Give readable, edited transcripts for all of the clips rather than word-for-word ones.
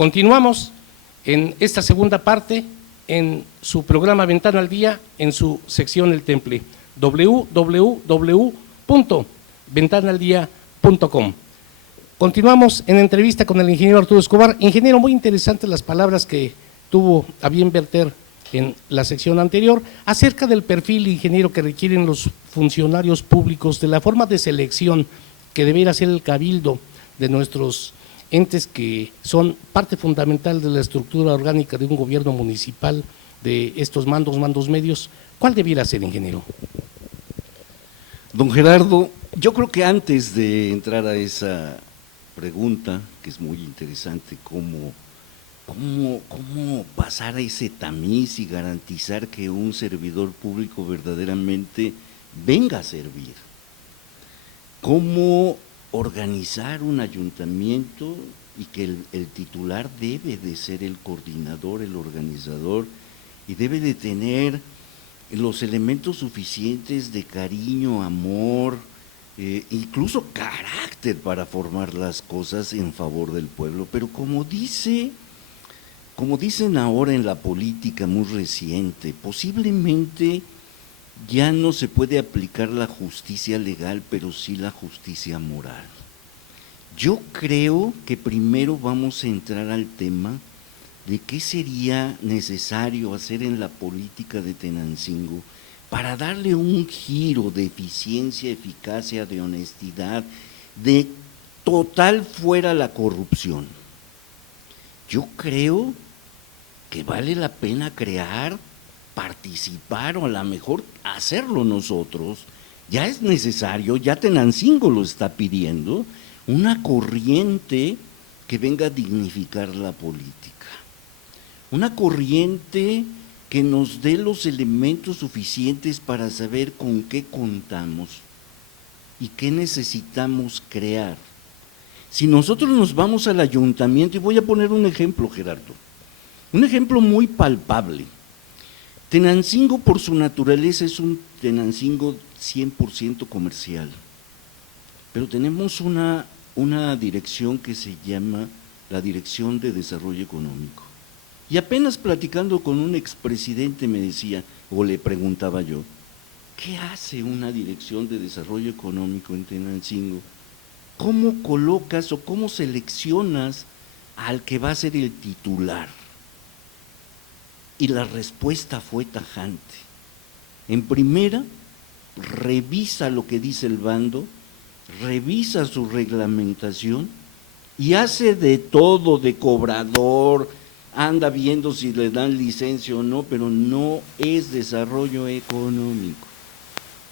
Continuamos en esta segunda parte en su programa Ventana al Día, en su sección El Temple, www.ventanaaldia.com. Continuamos en entrevista con el ingeniero Arturo Escobar. Ingeniero, muy interesantes las palabras que tuvo a bien verter en la sección anterior acerca del perfil, ingeniero, que requieren los funcionarios públicos, de la forma de selección que debería ser el cabildo de nuestros entes que son parte fundamental de la estructura orgánica de un gobierno municipal, de estos mandos medios. ¿Cuál debiera ser, ingeniero? Don Gerardo, yo creo que antes de entrar a esa pregunta, que es muy interesante, cómo pasar a ese tamiz y garantizar que un servidor público verdaderamente venga a servir, cómo organizar un ayuntamiento y que el titular debe de ser el coordinador, el organizador, y debe de tener los elementos suficientes de cariño, amor, incluso carácter para formar las cosas en favor del pueblo. Pero como dicen ahora en la política muy reciente, posiblemente ya no se puede aplicar la justicia legal, pero sí la justicia moral. Yo creo que primero vamos a entrar al tema de qué sería necesario hacer en la política de Tenancingo para darle un giro de eficiencia, eficacia, de honestidad, de total fuera la corrupción. Yo creo que vale la pena crear, participar o a lo mejor hacerlo nosotros. Ya es necesario, ya Tenancingo lo está pidiendo, una corriente que venga a dignificar la política. Una corriente que nos dé los elementos suficientes para saber con qué contamos y qué necesitamos crear. Si nosotros nos vamos al ayuntamiento, y voy a poner un ejemplo, Gerardo, un ejemplo muy palpable. Tenancingo por su naturaleza es un Tenancingo 100% comercial, pero tenemos una dirección que se llama la Dirección de Desarrollo Económico. Y apenas platicando con un expresidente me decía, o le preguntaba yo, ¿qué hace una Dirección de Desarrollo Económico en Tenancingo? ¿Cómo colocas o cómo seleccionas al que va a ser el titular? Y la respuesta fue tajante. En primera, revisa lo que dice el bando, revisa su reglamentación y hace de todo, de cobrador, anda viendo si le dan licencia o no, pero no es desarrollo económico.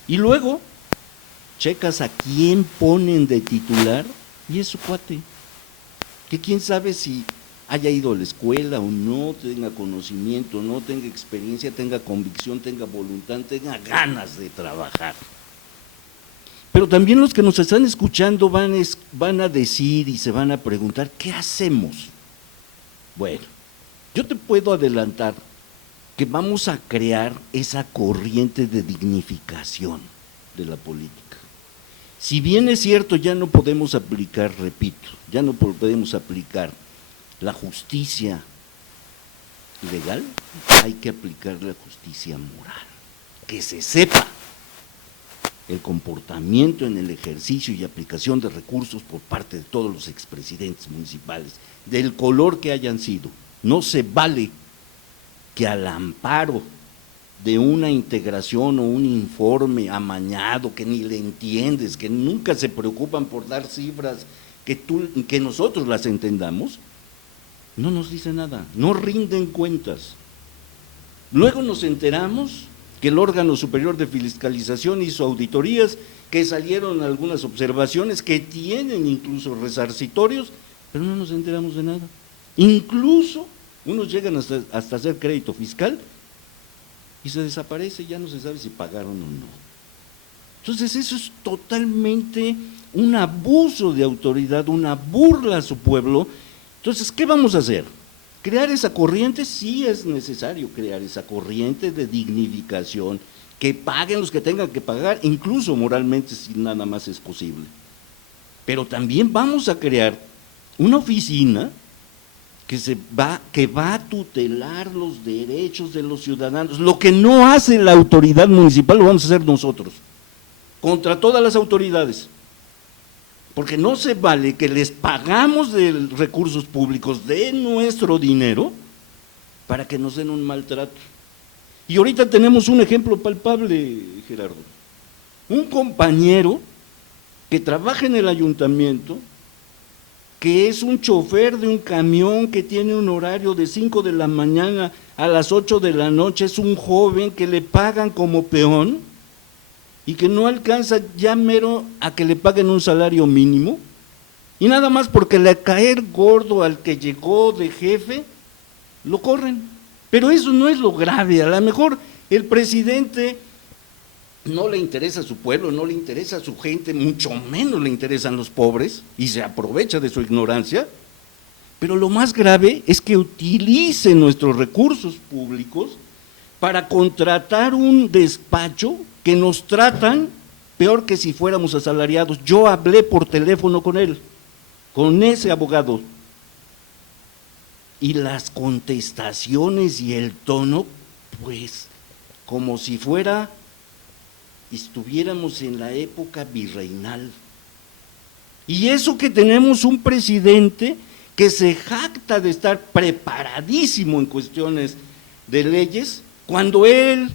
Y luego, checas a quién ponen de titular y es su cuate, que quién sabe si haya ido a la escuela o no, tenga conocimiento, no tenga experiencia, tenga convicción, tenga voluntad, tenga ganas de trabajar. Pero también los que nos están escuchando van a decir y se van a preguntar, ¿qué hacemos? Bueno, yo te puedo adelantar que vamos a crear esa corriente de dignificación de la política. Si bien es cierto, ya no podemos aplicar, repito, ya no podemos aplicar la justicia legal, hay que aplicar la justicia moral, que se sepa el comportamiento en el ejercicio y aplicación de recursos por parte de todos los expresidentes municipales, del color que hayan sido. No se vale que al amparo de una integración o un informe amañado que ni le entiendes, que nunca se preocupan por dar cifras que nosotros las entendamos, no nos dice nada, no rinden cuentas. Luego nos enteramos que el órgano superior de fiscalización hizo auditorías, que salieron algunas observaciones que tienen incluso resarcitorios, pero no nos enteramos de nada. Incluso unos llegan hasta hacer crédito fiscal y se desaparece, ya no se sabe si pagaron o no. Entonces eso es totalmente un abuso de autoridad, una burla a su pueblo. Entonces, ¿qué vamos a hacer? ¿Crear esa corriente? Sí es necesario crear esa corriente de dignificación, que paguen los que tengan que pagar, incluso moralmente si nada más es posible. Pero también vamos a crear una oficina que va a tutelar los derechos de los ciudadanos. Lo que no hace la autoridad municipal lo vamos a hacer nosotros, contra todas las autoridades. Porque no se vale que les pagamos de recursos públicos, de nuestro dinero, para que nos den un maltrato. Y ahorita tenemos un ejemplo palpable, Gerardo. Un compañero que trabaja en el ayuntamiento, que es un chofer de un camión que tiene un horario de 5 de la mañana a las 8 de la noche, es un joven que le pagan como peón y que no alcanza ya mero a que le paguen un salario mínimo, y nada más porque le caer gordo al que llegó de jefe, lo corren. Pero eso no es lo grave. A lo mejor el presidente no le interesa a su pueblo, no le interesa a su gente, mucho menos le interesan los pobres, y se aprovecha de su ignorancia, pero lo más grave es que utilice nuestros recursos públicos para contratar un despacho que nos tratan peor que si fuéramos asalariados. Yo hablé por teléfono con él, con ese abogado, y las contestaciones y el tono, pues, como si estuviéramos en la época virreinal. Y eso que tenemos un presidente que se jacta de estar preparadísimo en cuestiones de leyes, cuando él,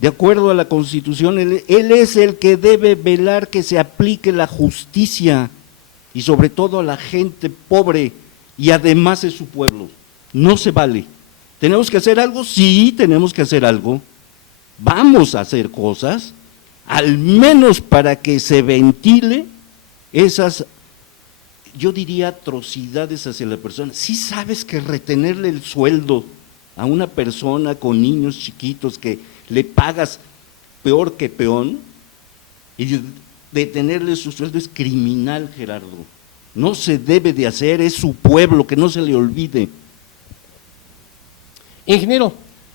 de acuerdo a la Constitución, él es el que debe velar que se aplique la justicia, y sobre todo a la gente pobre, y además es su pueblo. No se vale. ¿Tenemos que hacer algo? Sí, tenemos que hacer algo. Vamos a hacer cosas, al menos para que se ventile esas, yo diría, atrocidades hacia la persona. Sí sabes que retenerle el sueldo a una persona con niños chiquitos que le pagas peor que peón, y detenerle su sueldo es criminal, Gerardo. No se debe de hacer, es su pueblo, que no se le olvide. Ingeniero,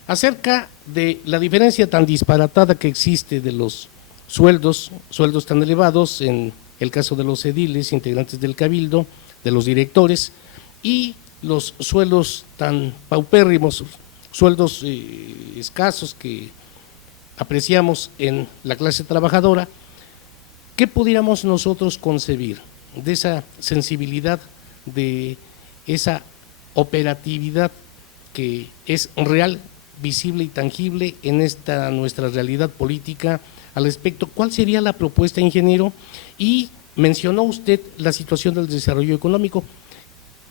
acerca de la diferencia tan disparatada que existe de los sueldos tan elevados en el caso de los ediles, integrantes del cabildo, de los directores, y los sueldos tan paupérrimos, sueldos escasos que apreciamos en la clase trabajadora, ¿qué pudiéramos nosotros concebir de esa sensibilidad, de esa operatividad que es real, visible y tangible en esta nuestra realidad política al respecto? ¿Cuál sería la propuesta, ingeniero? Y mencionó usted la situación del desarrollo económico.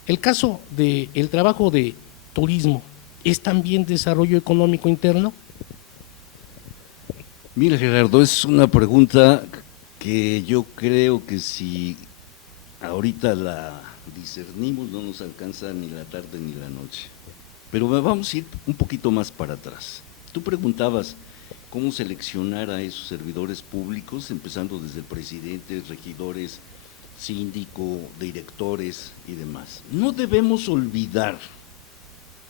El caso del trabajo de turismo, ¿es también desarrollo económico interno? Mira, Gerardo, es una pregunta que yo creo que si ahorita la discernimos no nos alcanza ni la tarde ni la noche. Pero vamos a ir un poquito más para atrás. Tú preguntabas cómo seleccionar a esos servidores públicos, empezando desde el presidente, regidores, síndico, directores y demás. No debemos olvidar,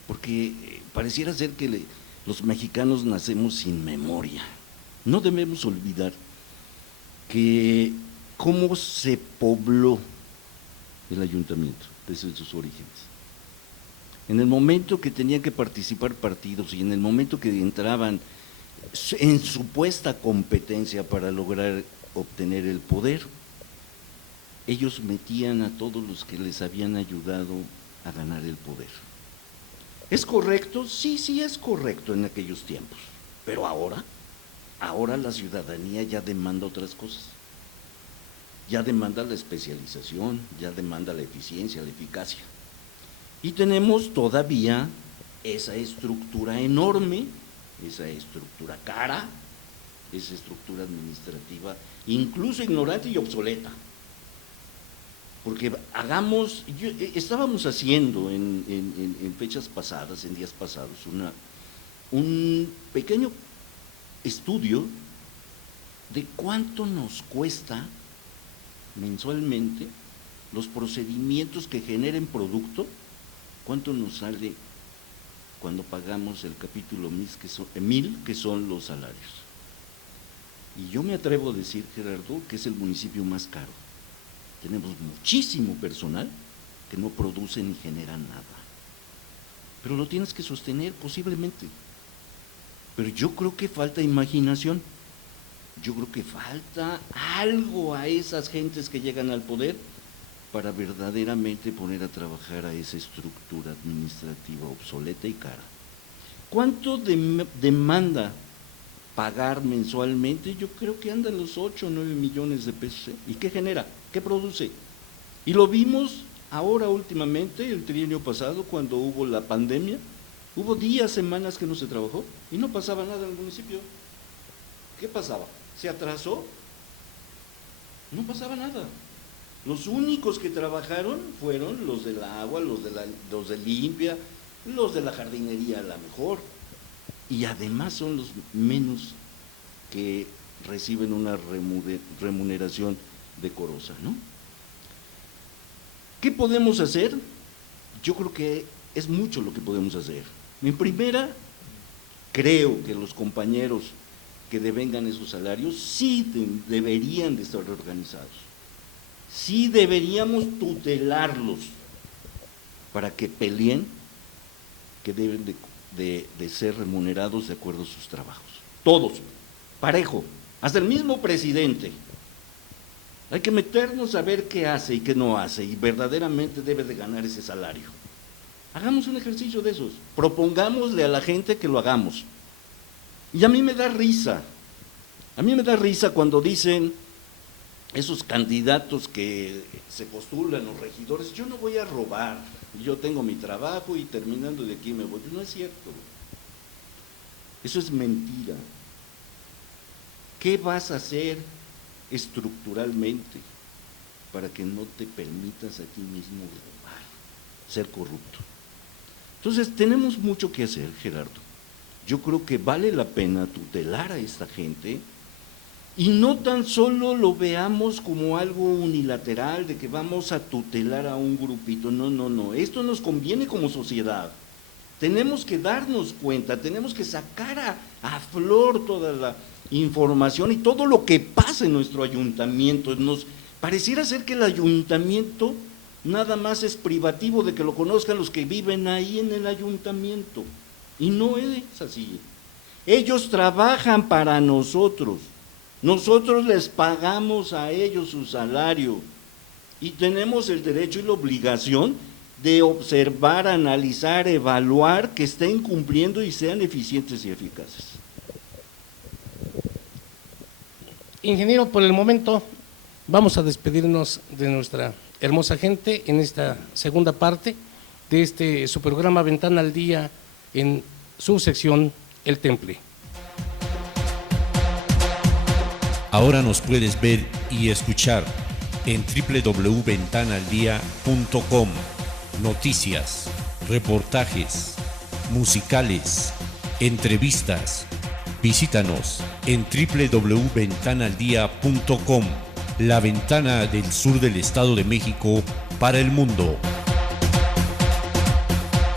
porque pareciera ser que los mexicanos nacemos sin memoria. No debemos olvidar que cómo se pobló el ayuntamiento desde sus orígenes. En el momento que tenían que participar partidos y en el momento que entraban en supuesta competencia para lograr obtener el poder, ellos metían a todos los que les habían ayudado a ganar el poder. ¿Es correcto? Sí, sí es correcto en aquellos tiempos, pero ahora la ciudadanía ya demanda otras cosas. Ya demanda la especialización, ya demanda la eficiencia, la eficacia. Y tenemos todavía esa estructura enorme, esa estructura cara, esa estructura administrativa, incluso ignorante y obsoleta. Porque estábamos haciendo en fechas pasadas, en días pasados, un pequeño estudio de cuánto nos cuesta mensualmente los procedimientos que generen producto, cuánto nos sale cuando pagamos el capítulo 1000, que son los salarios. Y yo me atrevo a decir, Gerardo, que es el municipio más caro. Tenemos muchísimo personal que no produce ni genera nada. Pero lo tienes que sostener posiblemente. Pero yo creo que falta imaginación. Yo creo que falta algo a esas gentes que llegan al poder para verdaderamente poner a trabajar a esa estructura administrativa obsoleta y cara. ¿Cuánto demanda pagar mensualmente? Yo creo que andan los 8 o 9 millones de pesos. ¿Y qué genera? ¿Qué produce? Y lo vimos ahora últimamente, el trienio pasado, cuando hubo la pandemia. Hubo días, semanas que no se trabajó y no pasaba nada en el municipio. ¿Qué pasaba? ¿Se atrasó? No pasaba nada. Los únicos que trabajaron fueron los del agua, los de limpia, los de la jardinería a lo mejor. Y además son los menos que reciben una remuneración decorosa, ¿no? ¿Qué podemos hacer? Yo creo que es mucho lo que podemos hacer. En primera, creo que los compañeros que devengan esos salarios sí deberían de estar organizados. Sí deberíamos tutelarlos para que peleen que deben de ser remunerados de acuerdo a sus trabajos. Todos, parejo, hasta el mismo presidente. Hay que meternos a ver qué hace y qué no hace y verdaderamente debe de ganar ese salario. Hagamos un ejercicio de esos, propongámosle a la gente que lo hagamos. Y a mí me da risa cuando dicen esos candidatos que se postulan, los regidores, yo no voy a robar, yo tengo mi trabajo y terminando de aquí me voy. No es cierto, eso es mentira. ¿Qué vas a hacer estructuralmente para que no te permitas a ti mismo robar, ser corrupto? Entonces tenemos mucho que hacer, Gerardo. Yo creo que vale la pena tutelar a esta gente y no tan solo lo veamos como algo unilateral de que vamos a tutelar a un grupito. No, esto nos conviene como sociedad. Tenemos que darnos cuenta, tenemos que sacar a flor toda la información y todo lo que pasa en nuestro ayuntamiento. Nos pareciera ser que el ayuntamiento nada más es privativo de que lo conozcan los que viven ahí en el ayuntamiento. Y no es así. Ellos trabajan para nosotros. Nosotros les pagamos a ellos su salario. Y tenemos el derecho y la obligación de observar, analizar, evaluar que estén cumpliendo y sean eficientes y eficaces. Ingeniero, por el momento vamos a despedirnos de nuestra hermosa gente en esta segunda parte de su programa Ventana al Día en su sección El Temple. Ahora nos puedes ver y escuchar en www.ventanaldia.com. Noticias, reportajes, musicales, entrevistas. Visítanos en www.ventanaldia.com, la ventana del sur del Estado de México para el mundo.